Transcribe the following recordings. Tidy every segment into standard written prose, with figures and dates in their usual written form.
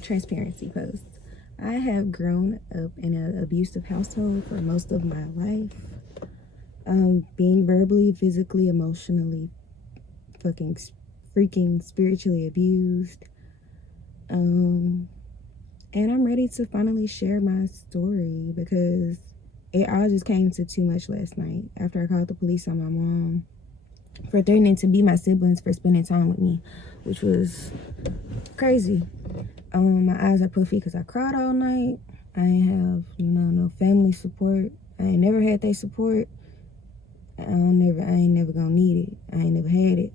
transparency post. I have grown up in an abusive household for most of my life. Being verbally, physically, emotionally, freaking spiritually abused. And I'm ready to finally share my story because it all just came to too much last night after I called the police on my mom for threatening to beat my siblings for spending time with me, which was crazy. My eyes are puffy because I cried all night. I ain't have, no family support. I ain't never had their support. I ain't never gonna need it. I ain't never had it.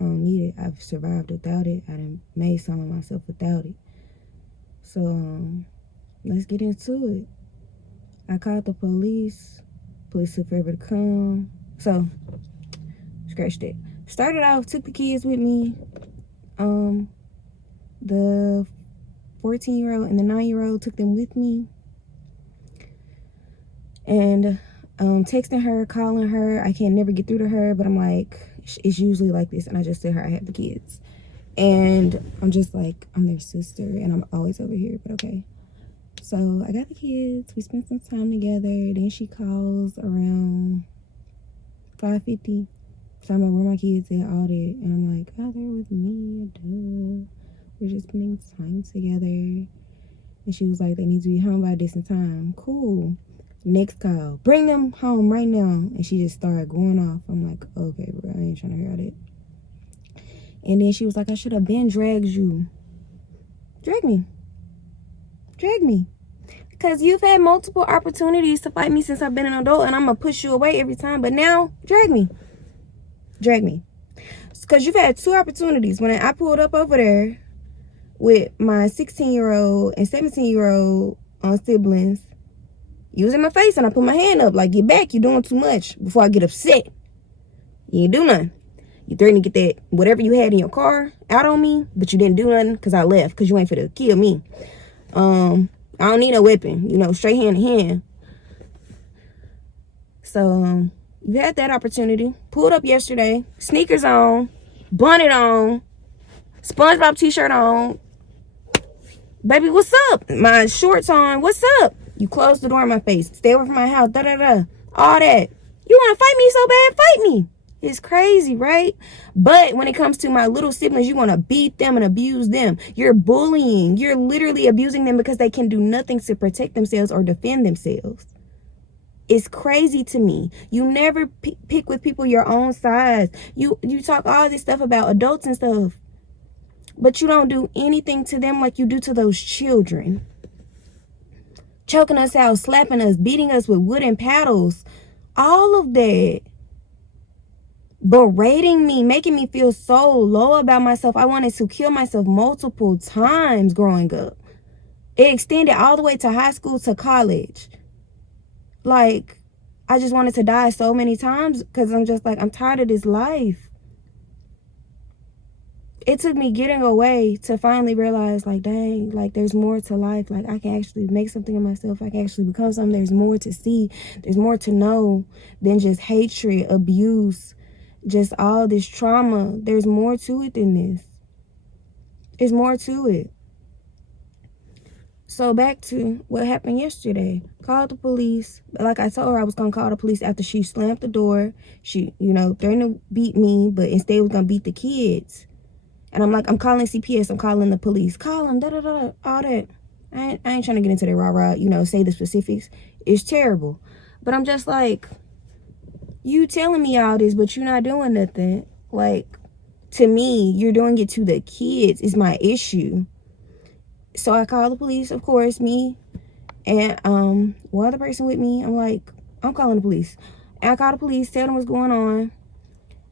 I don't need it. I've survived without it. I done made some of myself without it. So, let's get into it. I called the police. Police took forever to come. So, scratch that. Started off, took the kids with me. The 14-year-old and the 9-year-old took them with me. And texting her, calling her. I can't never get through to her, but I'm like, it's usually like this. And I just tell her I have the kids. And I'm just like, I'm their sister and I'm always over here, but okay. So I got the kids. We spent some time together. Then she calls around 5:50. So I'm like, where my kids at, all that. And I'm like, oh, they're with me, duh. We're just spending time together. And she was like, they need to be home by a decent time. Cool. Next call, bring them home right now. And she just started going off. I'm like, okay, bro, I ain't trying to hear all that. And then she was like, I should have been dragged you. Drag me. Because you've had multiple opportunities to fight me since I've been an adult, and I'm going to push you away every time. But now, drag me. Because you've had two opportunities. When I pulled up over there with my 16-year-old and 17-year-old siblings, you was in my face, and I put my hand up like, get back, you're doing too much, before I get upset. You ain't do nothing. You threatened to get that whatever you had in your car out on me, but you didn't do nothing because I left, because you ain't finna kill me. I don't need no weapon, straight hand to hand. So you had that opportunity. Pulled up yesterday, sneakers on, bonnet on, SpongeBob t-shirt on. Baby, what's up? My shorts on, what's up? You closed the door in my face. Stay away from my house, da-da-da. All that. You want to fight me so bad? Fight me. It's crazy, right? But when it comes to my little siblings, you want to beat them and abuse them. You're bullying. You're literally abusing them because they can do nothing to protect themselves or defend themselves. It's crazy to me. You never pick with people your own size. You talk all this stuff about adults and stuff, but you don't do anything to them like you do to those children. Choking us out, slapping us, beating us with wooden paddles. All of that. Berating me, making me feel so low about myself. I wanted to kill myself multiple times growing up. It extended all the way to high school to college. Like, I just wanted to die so many times because I'm just like, I'm tired of this life. It took me getting away to finally realize, like, dang, like, there's more to life. Like, I can actually make something of myself. I can actually become something. There's more to see. There's more to know than just hatred, abuse, just all this trauma. There's more to it than this. There's more to it. So back to what happened yesterday. Called the police. Like I told her, I was going to call the police after she slammed the door. She, threatened to beat me, but instead was going to beat the kids. And I'm like, I'm calling CPS. I'm calling the police. Call them, da-da-da, all that. I ain't trying to get into that rah-rah, say the specifics. It's terrible. But I'm just like, you telling me all this, but you're not doing nothing. Like, to me, you're doing it to the kids is my issue. So I called the police, of course, me and one other person with me. I'm like, I'm calling the police. And I called the police, tell them what's going on.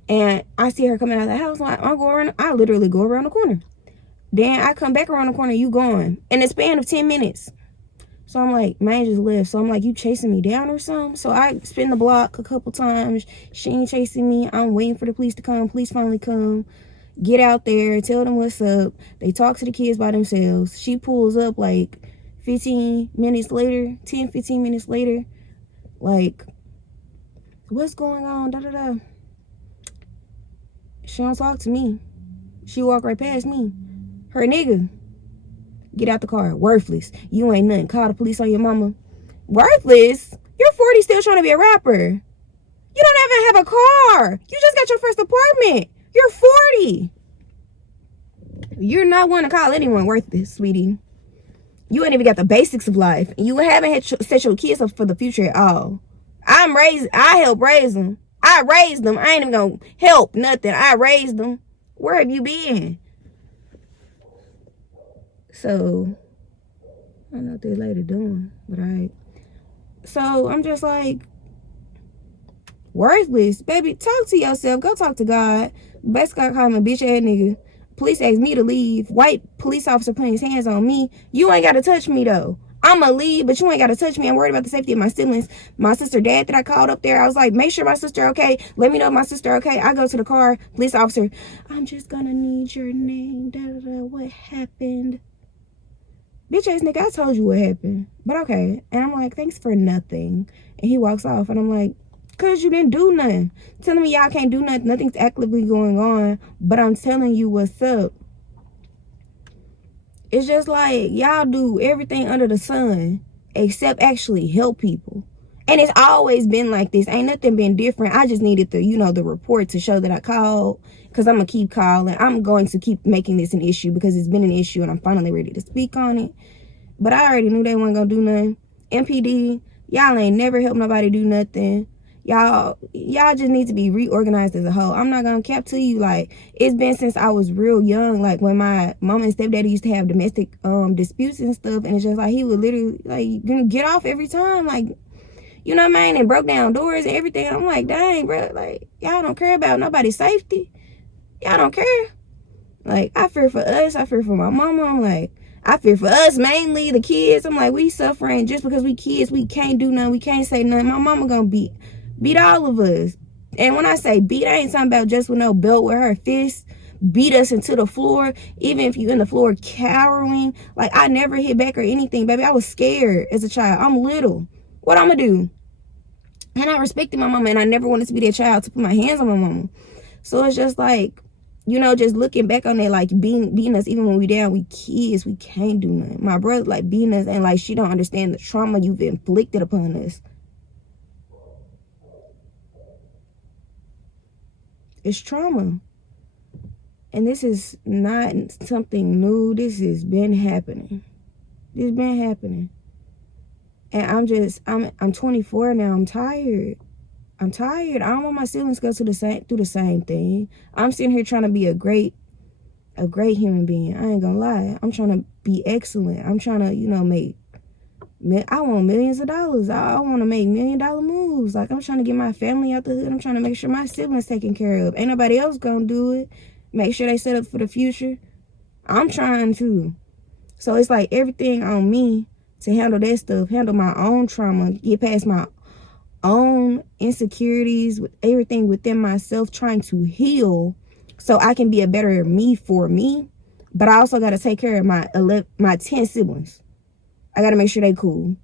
And I see her coming out of the house. I literally go around the corner. Then I come back around the corner, you gone. In the span of 10 minutes. So I'm like, man just left. So I'm like, you chasing me down or something? So I spin the block a couple times. She ain't chasing me. I'm waiting for the police to come. Police finally come. Get out there, tell them what's up. They talk to the kids by themselves. She pulls up like 15 minutes later, 10, 15 minutes later. Like, what's going on? Da-da-da. She don't talk to me. She walked right past me. Her nigga. Get out the car. Worthless. You ain't nothing. Call the police on your mama. Worthless? You're 40 still trying to be a rapper. You don't even have a car. You just got your first apartment. You're 40. You're not one to call anyone worthless, sweetie. You ain't even got the basics of life. You haven't had set your kids up for the future at all. I help raise them. I raised them. I ain't even gonna help nothing. I raised them. Where have you been? So, I don't know what this lady doing, but alright. So, I'm just like, worthless. Baby, talk to yourself. Go talk to God. Basically, I call him a bitch ass nigga. Police asked me to leave. White police officer putting his hands on me. You ain't got to touch me, though. I'ma leave, but you ain't got to touch me. I'm worried about the safety of my siblings. My sister, dad that I called up there, I was like, make sure my sister okay. Let me know if my sister okay. I go to the car. Police officer, I'm just gonna need your name. Da, da, da. What happened? Bitch ass nigga, I told you what happened. But okay. And I'm like, thanks for nothing. And he walks off. And I'm like, because you didn't do nothing. Telling me y'all can't do nothing. Nothing's actively going on. But I'm telling you what's up. It's just like y'all do everything under the sun except actually help people. And it's always been like this. Ain't nothing been different. I just needed the, the report to show that I called. Because I'm going to keep calling. I'm going to keep making this an issue because it's been an issue and I'm finally ready to speak on it. But I already knew they weren't going to do nothing. MPD, y'all ain't never helped nobody do nothing. Y'all just need to be reorganized as a whole. I'm not gonna cap to you, like, it's been since I was real young, like when my mom and stepdaddy used to have domestic disputes and stuff, and it's just like he would literally like get off every time, like, you know what I mean, and broke down doors and everything. I'm like, dang, bro, like, y'all don't care about nobody's safety. Y'all don't care. Like, I fear for us, I fear for my mama. I'm like, I fear for us, mainly the kids. I'm like, we suffering just because we kids. We can't do nothing, we can't say nothing. My mama gonna beat all of us. And when I say beat, I ain't talking about just with no belt with her fist. Beat us into the floor. Even if you in the floor cowering. Like, I never hit back or anything, baby. I was scared as a child. I'm little. What I'm gonna do? And I respected my mama, and I never wanted to be that child to put my hands on my mama. So it's just like, just looking back on that, like beating us even when we down, we kids, we can't do nothing. My brother like beating us, and like she don't understand the trauma you've inflicted upon us. It's trauma. And this is not something new. This has been happening. It's been happening. And I'm 24 now. I'm tired. I don't want my siblings to go through the same thing. I'm sitting here trying to be a great human being. I ain't gonna lie. I'm trying to be excellent. I'm trying to, I want millions of dollars. I want to make $1 million moves. Like, I'm trying to get my family out the hood. I'm trying to make sure my siblings taken care of. Ain't nobody else gonna do it. Make sure they set up for the future. I'm trying to. So it's like everything on me to handle that stuff, handle my own trauma, get past my own insecurities, with everything within myself, trying to heal so I can be a better me for me. But I also got to take care of my 10 siblings. I got to make sure they cool.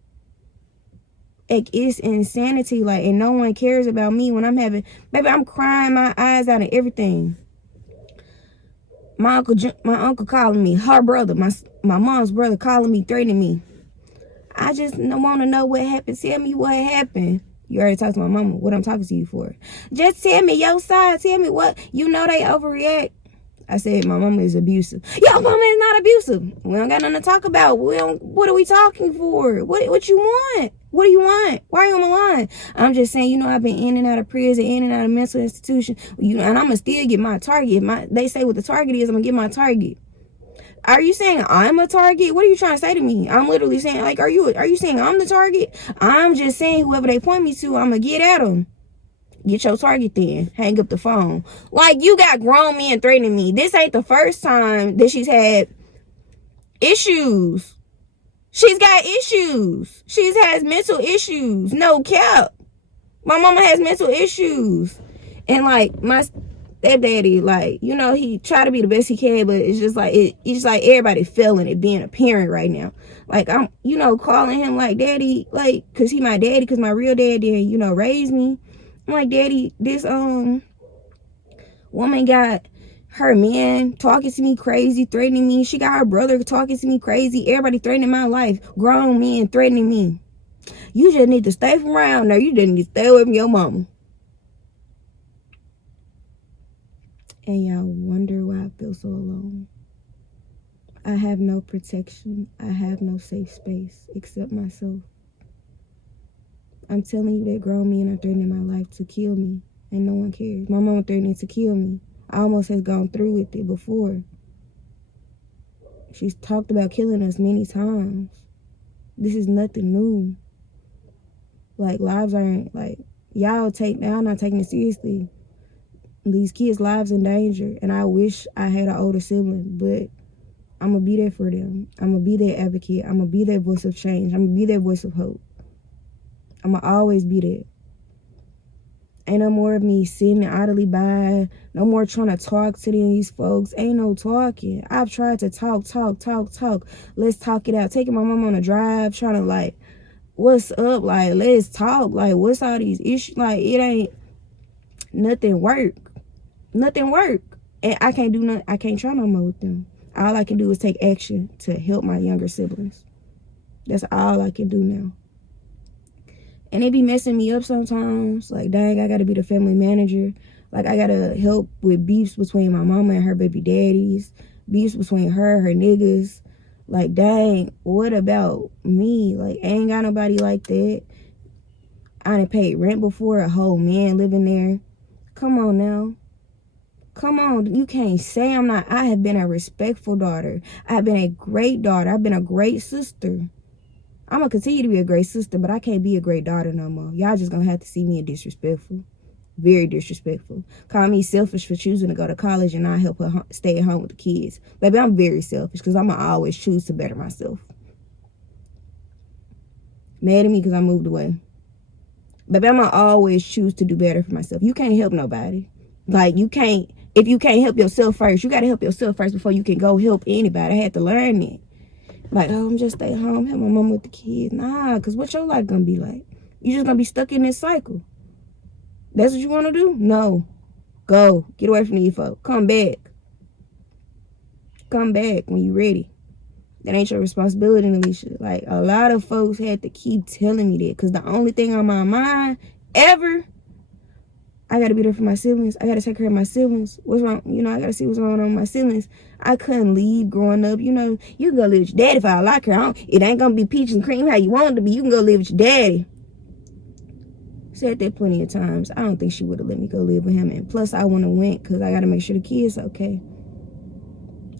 Like, it's insanity, like, and no one cares about me when baby, I'm crying my eyes out and everything. My uncle calling me, her brother, my mom's brother calling me, threatening me. I just want to know what happened. Tell me what happened. You already talked to my mama. What I'm talking to you for? Just tell me your side. Tell me what. They overreact. I said, my mama is abusive. Your mama is not abusive. We don't got nothing to talk about. What are we talking for? What you want? What do you want? Why are you on my line? I'm just saying, I've been in and out of prison, in and out of mental institution. And I'm going to still get my target. They say what the target is, I'm going to get my target. Are you saying I'm a target? What are you trying to say to me? I'm literally saying, like, are you saying I'm the target? I'm just saying whoever they point me to, I'm going to get at them. Get your target then. Hang up the phone. Like, you got grown men threatening me. This ain't the first time that she's had issues. She's got issues. She has mental issues. No cap. My mama has mental issues. And, like, my stepdaddy, like, he try to be the best he can, but it's just like, it's just like everybody feeling it being a parent right now. Like, I'm, calling him like daddy, like, because he my daddy, because my real dad didn't, raise me. I'm like, daddy, this woman got her man talking to me crazy, threatening me. She got her brother talking to me crazy. Everybody threatening my life. Grown men threatening me. You just need to stay from around there. You just need to stay away from your mama. And y'all wonder why I feel so alone. I have no protection. I have no safe space except myself. I'm telling you that grown men are threatening my life to kill me, and no one cares. My mama threatening to kill me. I almost has gone through with it before. She's talked about killing us many times. This is nothing new. Like, lives aren't, like, y'all not taking it seriously. These kids' lives in danger, and I wish I had an older sibling, but I'm going to be there for them. I'm going to be their advocate. I'm going to be their voice of change. I'm going to be their voice of hope. I'm going to always be there. Ain't no more of me sitting idly by. No more trying to talk to these folks. Ain't no talking. I've tried to talk. Let's talk it out. Taking my mom on a drive, trying to, like, what's up? Like, let's talk. Like, what's all these issues? Like, it ain't nothing work. Nothing work. And I can't do nothing. I can't try no more with them. All I can do is take action to help my younger siblings. That's all I can do now. And it be messing me up sometimes. Like, dang, I got to be the family manager. Like, I got to help with beefs between my mama and her baby daddies. Beefs between her niggas. Like, dang, what about me? Like, I ain't got nobody like that. I done paid rent before, a whole man living there. Come on now. Come on, you can't say I'm not. I have been a respectful daughter. I have been a great daughter. I've been a great sister. I'm going to continue to be a great sister, but I can't be a great daughter no more. Y'all just going to have to see me as disrespectful. Very disrespectful. Call me selfish for choosing to go to college and not help her stay at home with the kids. Baby, I'm very selfish because I'm going to always choose to better myself. Mad at me because I moved away. Baby, I'm going to always choose to do better for myself. You can't help nobody. Like, you can't. If you can't help yourself first, you got to help yourself first before you can go help anybody. I had to learn it. Like, oh, I'm just stay home, help my mom with the kids. Nah, because what your life going to be like? You just going to be stuck in this cycle. That's what you want to do? No. Go. Get away from these folks. Come back. Come back when you ready. That ain't your responsibility, Alicia. Like, a lot of folks had to keep telling me that because the only thing on my mind ever, I got to be there for my siblings. I got to take care of my siblings. What's wrong? You know, I got to see what's going on with my siblings. I couldn't leave growing up. You know, you can go live with your daddy if I like her. It ain't going to be peaches and cream how you want it to be. You can go live with your daddy. Said that plenty of times. I don't think she would have let me go live with him. And plus, I wouldn't have went because I got to make sure the kids okay.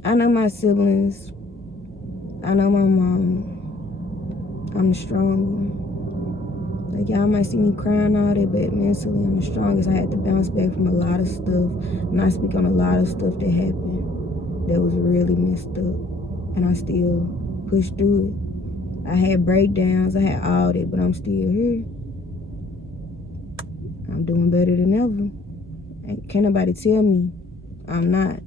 I know my siblings. I know my mom. I'm the strong one. Like, y'all might see me crying all that, but mentally, I'm the strongest. I had to bounce back from a lot of stuff. And I speak on a lot of stuff that happened that was really messed up. And I still pushed through it. I had breakdowns. I had all that, but I'm still here. I'm doing better than ever. And can't nobody tell me I'm not.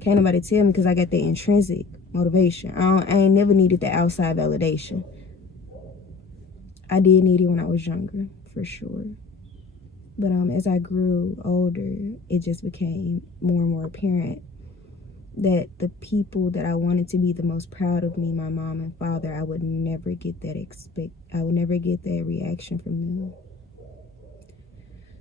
Can't nobody tell me because I got that intrinsic motivation. I ain't never needed the outside validation. I did need it when I was younger, for sure. But as I grew older, it just became more and more apparent that the people that I wanted to be the most proud of me, my mom and father, I would never get that reaction from them.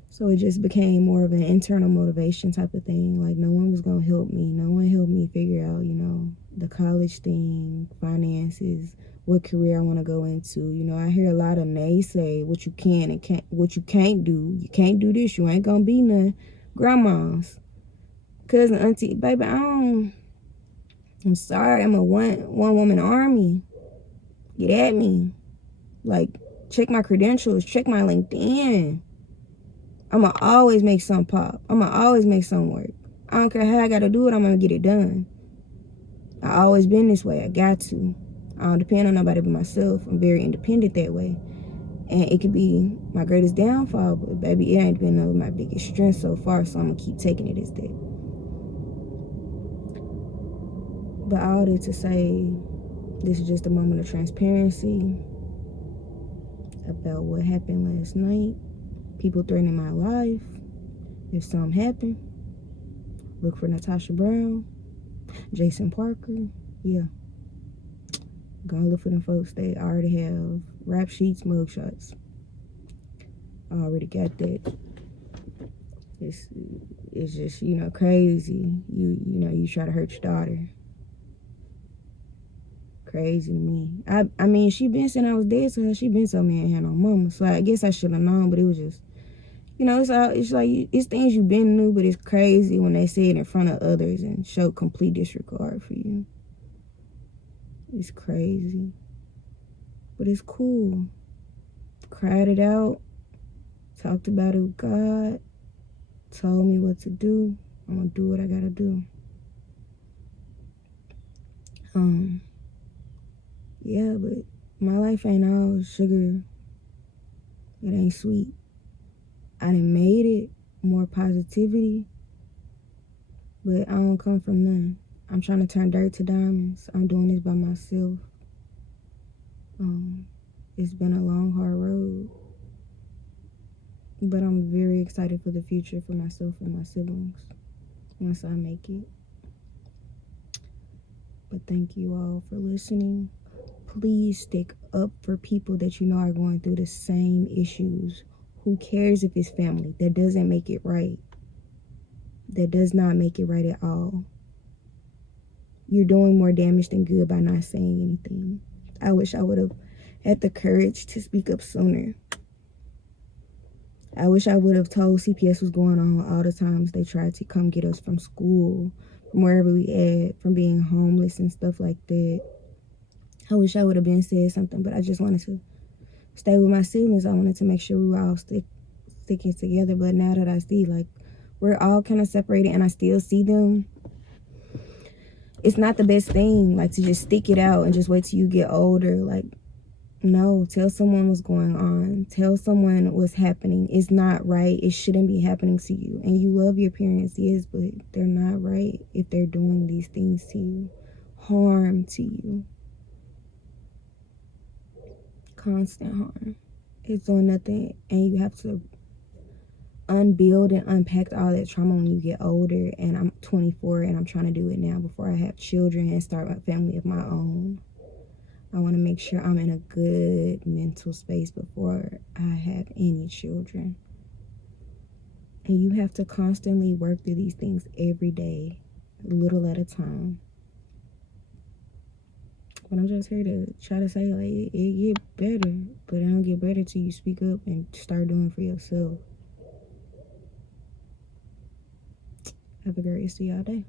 So it just became more of an internal motivation type of thing. Like, no one was going to help me. No one helped me figure out, you know, the college thing, finances, what career I want to go into. You know, I hear a lot of naysay, what you can and can't, what you can't do. You can't do this. You ain't going to be none. Grandmas, cousin, auntie, baby, I'm sorry. I'm a one woman army. Get at me. Like, check my credentials. Check my LinkedIn. I'm going to always make something pop. I'm going to always make something work. I don't care how I got to do it. I'm going to get it done. I always been this way. I got to. I don't depend on nobody but myself. I'm very independent that way. And it could be my greatest downfall, but baby, it ain't been no my biggest strength so far, so I'm going to keep taking it as that. But all that to say, this is just a moment of transparency about what happened last night. People threatening my life if something happened. Look for Natasha Brown, Jason Parker. Yeah. Gonna look for them folks. They already have rap sheets, mugshots. I already got that. It's just, crazy. You try to hurt your daughter. Crazy to me. I mean, she been saying I was dead, so she been telling me I ain't had no mama. So I guess I should have known, but it was just, it's like it's things you been knew, but it's crazy when they say it in front of others and show complete disregard for you. It's crazy, but it's cool. Cried it out, talked about it with God, told me what to do. I'm gonna do what I gotta do. Yeah, but my life ain't all sugar. It ain't sweet. I done made it, more positivity, but I don't come from none. I'm trying to turn dirt to diamonds. I'm doing this by myself. It's been a long, hard road, but I'm very excited for the future for myself and my siblings once I make it. But thank you all for listening. Please stick up for people that you know are going through the same issues. Who cares if it's family? That doesn't make it right. That does not make it right at all. You're doing more damage than good by not saying anything. I wish I would have had the courage to speak up sooner. I wish I would have told CPS was going on all the times they tried to come get us from school, from wherever we at, from being homeless and stuff like that. I wish I would have been said something, but I just wanted to stay with my siblings. I wanted to make sure we were all sticking together. But now that I see, like, we're all kind of separated and I still see them, it's not the best thing, like, to just stick it out and just wait till you get older. Like, no, tell someone what's going on. Tell someone what's happening. It's not right. It shouldn't be happening to you. And you love your parents, yes, but they're not right if they're doing these things to you. Harm to you. Constant harm. It's doing nothing. And you have to unbuild and unpack all that trauma when you get older. And I'm 24 and I'm trying to do it now before I have children and start a family of my own. I want to make sure I'm in a good mental space before I have any children. And you have to constantly work through these things every day, a little at a time. But I'm just here to try to say, like, it get better, but it don't get better till you speak up and start doing for yourself. Have a great rest of y'all day.